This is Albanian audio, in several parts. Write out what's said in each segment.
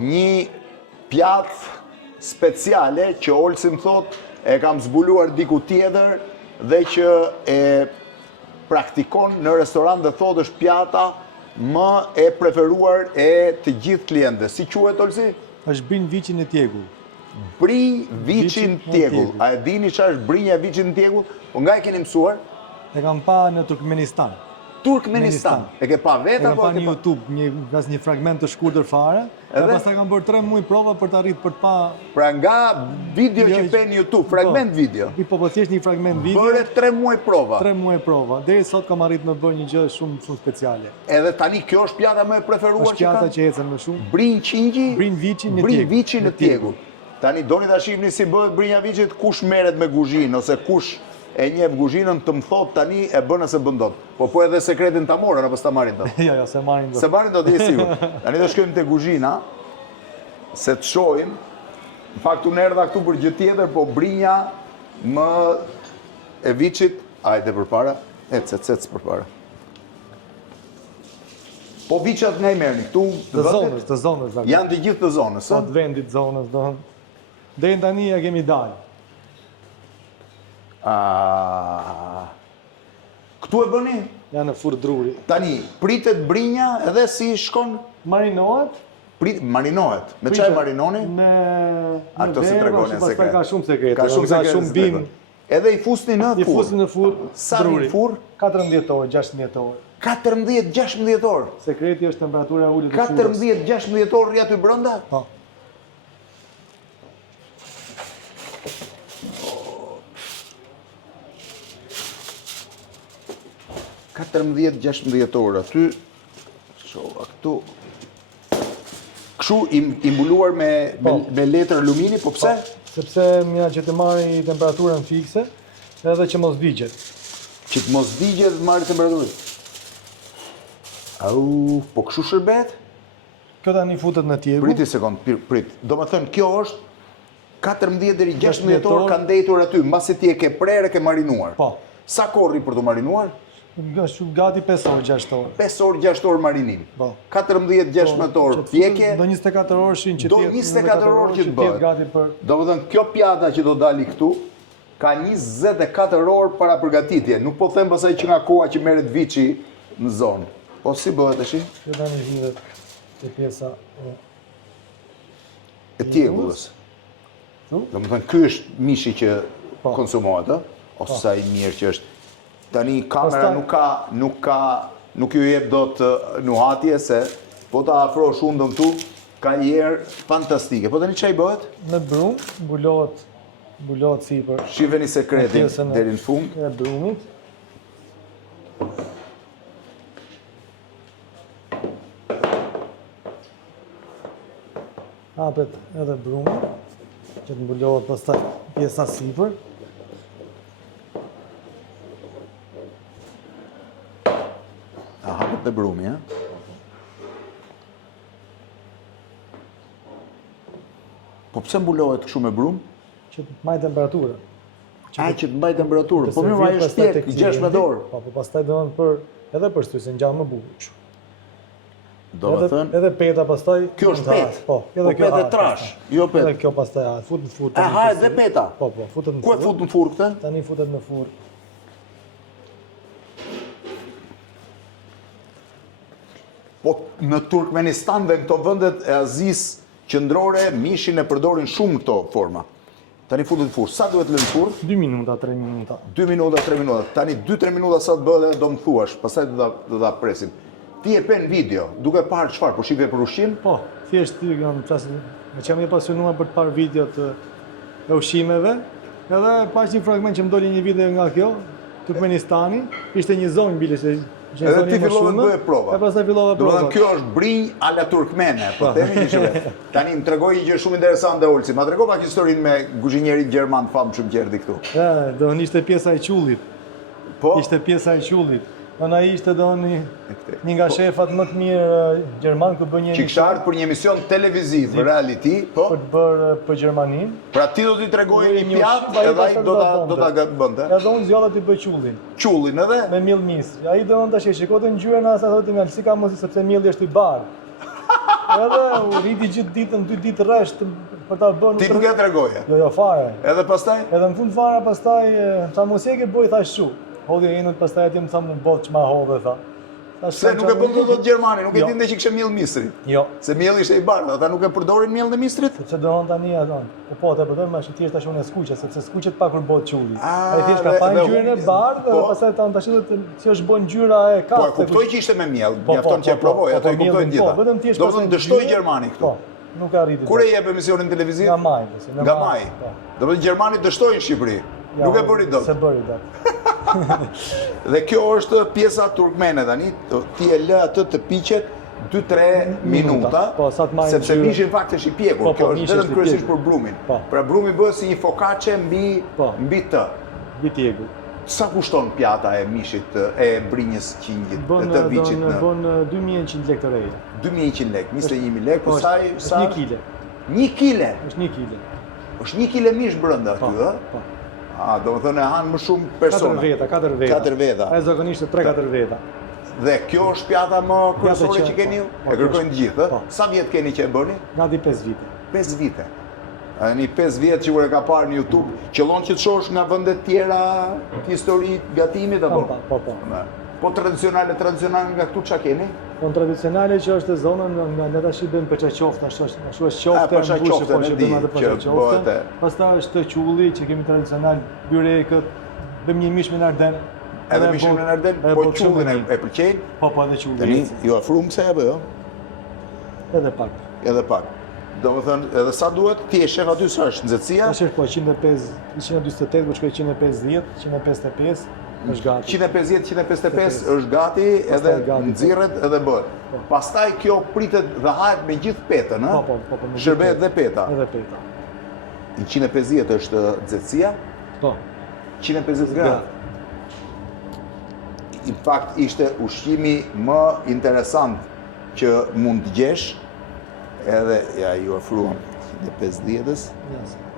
Një pjatë speciale që Olsi më thot e kam zbuluar diku tjetër dhe që e praktikon në restoran dhe thot është pjata më e preferuar e të gjithë klientëve. Si quhet Olsi? Është brinj viçin e tjegull. Brinj viçin tjegull. A e dini çfarë është brinja e viçit në tjegull? Po nga e keni mësuar? E kam pa në Turkmenistan. Turkmenistan. E ke pa vetë E kam apo pa e ke në pa? YouTube, një fragment të shkurtër fare. Dhe pastaj kam bërë 3 muaj prova për të arritur për të pa. Pra nga video që pe në YouTube, fragment video. Po thjesht një fragment video. Bëre 3 muaj prova. 3 muaj prova. Deri sot kam arritur me bërë një gjë shumë speciale. Edhe tani kjo është pjata më e preferuar Është pjata që ecën më shumë. Brinj qingji, Brinj viçi në brinj tjegull. viçi në tjegull. Tani doni ta shihni si bëhet brinja viçit, kush merret me kuzhinë ose kush e njeh kuzhinën të më thot tani e bën ose bën dot. Po edhe sekretin ta morën apo s'ta marrin dot. Jo, se marrin dot. Se marrin dot, je sigur. Tani do shkojmë te kuzhina se të shohim. Në fakt unë erdha këtu për gjë tjetër, po brinja më e viçit, hajde përpara, ec përpara. Po viçat nga i merrni këtu Të zonës. Janë të gjithë të zonës, Po të vendit zonës, do. Deri tani ja kemi dalë. Këtu e bëni? Janë në furrë druri. Tani, pritet brinja edhe si shkon? Marinohet. Marinohet. Me çaj marinoni? Me Ato se tregoni në sekret. Ka shumë sekrete. Ka shumë bim. Edhe i fusni në furrë? I fusni në furrë. Sa në furrë? 14 orë, 16 orë. 14-16 orë? Sekreti është temperatura e ulët të furrës. 14-16 orë rri aty brenda? Po. Ka 14-16 orë aty. Shoha këtu. Kështu i mbuluar me letër alumini, po pse? Sepse mja që të marri temperaturën fikse edhe që mos digjet. Që të mos digjet marri temperaturën? Au, po kështu shërbet? Kjo tani futet në tjegull. Priti sekond, prit. Do më thënë, kjo është 14 deri 16 orë kanë ndetur aty, mbasi ti e ke prerë, e ke marinuar. Po. Sa korri për të marinuar? Gati 5 orë, 6 orë. 5 orë, 6 orë marinim. Po. 14-16 orë pjekje. Do 24 orë që Do 24 orë që të bëhet. Gati për... Do më thënë, kjo pjata që do dali këtu, ka 24 orë para përgatitje. Nuk po them pasaj që nga koha që merret viçi në zonë. Po si bëhet tash? Kjo tani hidhet te pjesa e tjegullës. Do më thënë, ky është mishi që konsumohet, ose sa i mirë që është. Tani kamera nuk ju jep dot nuhatje se po ta afrosh undën këtu, ka një herë fantastike. Po tani çai bëhet? Në brum, mbulohet sipër. Shiheni sekretin deri në fund. E brumit. Hapet edhe brumi, që të mbulohet pastaj pjesa sipër. Hapet dhe brumi, ja? Po pse mbulohet kështu me brum? Që të mbaj temperaturën. Që të mbaj temperaturën. Po mirë, ai është pjek, 16 orë. Po pastaj do edhe për shtyse ngjan më bukur. Do më thënë... Edhe peta pastaj... Kjo është pet? Po, edhe kjo hahet. Trash, jo pet. Edhe kjo pastaj hahet, fut në furrë. E hahet dhe peta? Po, futet në furrë. Ku e fut në furrë këtë? Tani futet në furrë. Po në Turkmenistan dhe në këto vendet e Azisë qendrore, mishin e përdorin shumë këto forma. Tani futet në furrë. Sa duhet lënë në furrë? 2 minuta, 3 minuta. 2 minuta, 3 minuta. Tani 2-3 minuta sa të bëhet do më thuash, pastaj do ta presim. Ti e pen video, duke parë çfarë, po shihve për ushqim? Po, thjesht ti kam flasur, më jam i pasionuar për të parë video të ushqimeve, edhe pash një fragment që më doli një video nga kjo, Turkmenistani, ishte një zonë bile se edhe ti fillove të bëje prova. E pastaj fillova prova. Do të thënë kjo është brinj ala turkmene, po themi një shërbim. Tani më tregoi një gjë shumë interesante Olsi. Ma trego pak historinë me kuzhinierin gjerman famshëm që erdhi këtu. Do ishte pjesa e qullit. Po. Ishte pjesa e qullit. Ai ishte një nga shefat më të mirë gjerman ku bën një që kishte ardhur për një emision televiziv, reality, po. Për të bërë për Gjermaninë. Pra ti do t'i tregoj një pjatë edhe ai do ta bënte. Edhe unë zgjodha t'i bëj qullin. Qullin edhe? Me miell mis. Ai do të tash shikote ngjyrën asaj thotë mjal, si ka mos sepse mielli është i bardhë. Edhe u rriti gjithë ditën, 2 ditë rresht për ta bërë. Ti nuk ja tregoje? Jo, fare. Edhe pastaj? Edhe në fund fare pastaj sa mos e ke bëj thash shu. Hodhi enut pastaj atje më tha më bot çma hodhe tha. Se nuk e bën dot Gjermani, nuk e dinte që kishte miell mistri. Jo. Se mielli ishte i bardhë, ata nuk e përdorin miellin e mistrit? Sepse doon tani ato. Po ta përdor më thjesht tash unë skuqe, sepse skuqet pa kur bëhet çulli. Ai thjesht ka pa ngjyrën e bardhë dhe pastaj tan tash si është bën ngjyra e Po, kaftë. kuptoj që ishte me miell, mjafton që e provoj, ato i kuptojnë gjitha. Vetëm thjesht Do të thonë dështoi Gjermani këtu. Po, nuk arriti. Kur e jep emisionin televiziv? Nga maj, Nga maj. Do të thonë Gjermani dështoi në Shqipëri. Nuk e bëri dot. Se bëri dot. Dhe kjo është pjesa turkmene tani, ti e lë atë të piqet 2-3 minuta, sepse mishi në fakt është i pjekur, kjo është vetëm kryesisht për brumin. Pra brumi bëhet si një focacce mbi të. Mbi tjegu. Sa kushton pjata e mishit e brinjës qingjit, të viçit në? Bën 2100 lekë të reja. 2100 lekë, 21.000 lekë, po sa? 1 kile. 1 kile? Është 1 kile. Është 1 kile mish brenda aty, ë? Po. Do më thënë e hanë më shumë persona. 4 veta. 4 veta. E zakonisht 3-4 veta. Dhe kjo është pjata më kryesore që keni ju? E kërkojnë gjithë, sa vjetë keni që e bëni? Gati 5 vite. 5 vite. Një 5 vjetë që kur e ka parë në YouTube, qëllon që të shosh nga vëndet tjera histori gatimit, apo? Po. Po tradicionale nga këtu qa keni? Po tradicionale që është zonën nga ne tash i bëjmë peçaqoftë, ashtu është qoftë, peçaqoftë, po që bëjmë atë peçaqoftë. Pastaj është qulli që kemi tradicional, byrekët, bëjmë një mish me narden. Edhe mishin me narden, po qullin e pëlqejnë? Po, edhe qulli. Tani ju afrum kësaj apo jo? Edhe pak. Edhe pak. Do më thënë, edhe sa duhet, ti e shef aty sa është nxehtësia? Tash është po 148, po shkoj 150, 155. është gati. 150-155 është gati edhe nxirret edhe bëhet. Pastaj kjo pritet dhe hahet me gjithë petën, ë? Po. Shërbehet dhe peta. Edhe peta. Në 150 është nxehtësia? Po. 150 gradë. In fakt ishte ushqimi më interesant që mund të gjesh, edhe ja ju ofruam 150-ës.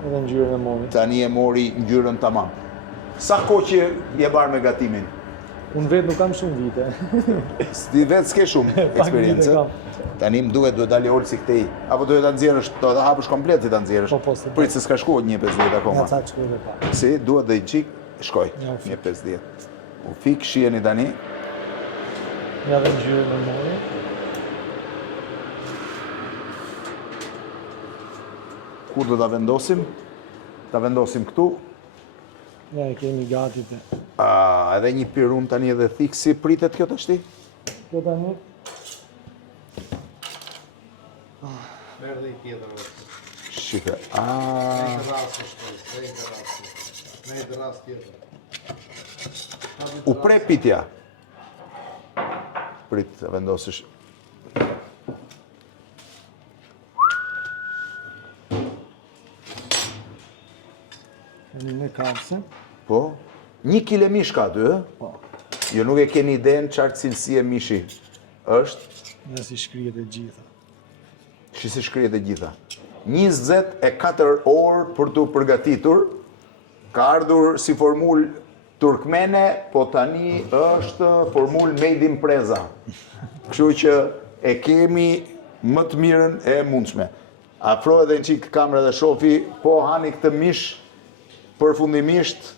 Edhe ngjyrën e mori. Tani e mori ngjyrën tamam. Sa kohë që je barë me gatimin? Unë vetë nuk kam shumë vite. Ti vetë s'ke shumë eksperiencë. Tani më duhet dalë orë si këtej. Apo duhet ta nxjerrësh, do ta hapësh komplet si ta nxjerrësh. Prit se s'ka shkuar 1.50 akoma. Ja, shkoj dhe pa. Si, duhet dhe i qik, shkoj. 1.50. U fik, shiheni tani. Ja dhe ngjyrën e mori. Kur do ta vendosim? Ta vendosim këtu. Ja, e kemi gati të. Edhe një pirun tani edhe thikë, si pritet kjo të shti? Kjo tani? Verde i tjetër. Shike, Nejtë rast është, nejtë rast tjetër. U pre pitja. Prit, vendosësh. Një me kapse. Po, 1 kile mish ka aty, Po. Jo nuk e keni iden qartë cilësi e mishi është? Ja si shkrijet e gjitha. Si shkrijet e gjitha. 24 orë për të përgatitur, ka ardhur si formul turkmene, po tani është formul made in preza. Kështu që e kemi më të mirën e mundshme. Afro edhe në qikë kamera dhe shofi, po hani këtë mish, përfundimisht,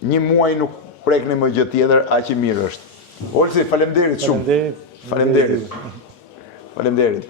një muaj nuk prekni më gjë tjetër, aq i mirë është. Olsi, faleminderit shumë. Faleminderit. Faleminderit.